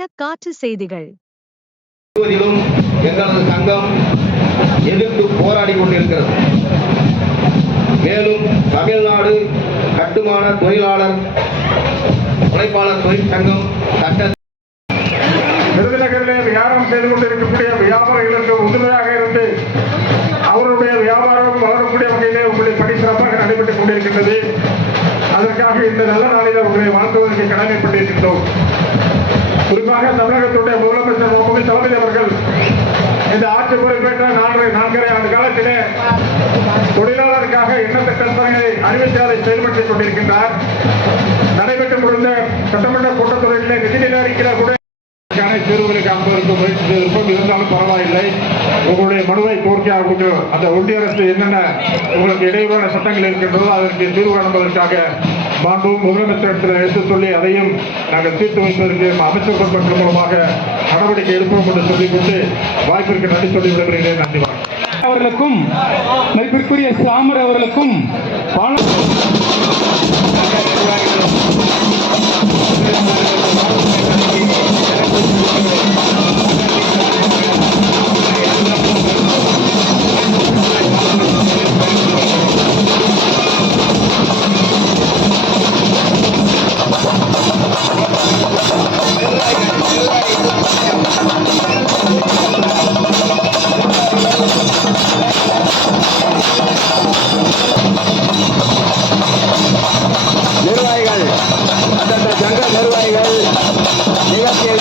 பயண காற்று செய்திகள். எங்களது சங்கம் எதிர்த்து போராடி கொண்டிருக்கிறது. மேலும் தமிழ்நாடு கட்டுமான தொழிலாளர் உழைப்பாளர் தொழிற்சங்கம் சட்ட விருதுநகரிலே வியாபாரம் செய்து கொண்டிருக்கக்கூடிய வியாபாரிகளுக்கு உறுதுணையாக இருந்து அவருடைய வியாபாரம் வளரக்கூடிய வகையிலே உங்களுடைய பணி சிறப்பாக நடைபெற்றுக் கொண்டிருக்கின்றது. அதற்காக இந்த நல்ல நாளில் உங்களை வாழ்த்துவதற்கு கடமைப்பட்டிருக்கின்றோம். குறிப்பாக தமிழகத்துடைய முதலமைச்சர் முகமது தளபதி அவர்கள் இந்த ஆட்சி பொறுப்பேற்ற 4.5 ஆண்டு காலத்திலே தொழிலாளருக்காக எண்ணற்ற திட்டங்களை அறிவித்து அதை செயல்படுத்திக் கொண்டிருக்கின்றார். நடைபெற்று முடிந்த சட்டமன்ற கூட்டத்தொடரிலே நிதிநிலை அறிக்கையில கூட தீர்வுகளை காண்பதற்கு முயற்சி செய்திருப்போம். இருந்தாலும் பரவாயில்லை, உங்களுடைய மனுவை கோரிக்கையாக அந்த ஒன்றிய அரசு என்னென்ன உங்களுக்கு இடையூறான சட்டங்கள் இருக்கின்றதோ அதற்கு தீர்வு காண்பதற்காக மாண்பும் முதலமைச்சரிடத்தில் எடுத்து சொல்லி அதையும் நாங்கள் தீர்த்து வைப்பதற்கு அமைச்சர்கள் மக்கள் மூலமாக நடவடிக்கை எடுப்போம் என்று சொல்லிக்கொண்டு வாய்ப்பிற்கு நன்றி சொல்லி விடுகிறேன். நன்றி அவர்களுக்கும் மதிப்பிற்குரிய சாமர் அவர்களுக்கும் நிர்வாகிகள் அந்தந்த சங்க நிர்வாகிகள் நிகழ்ச்சியை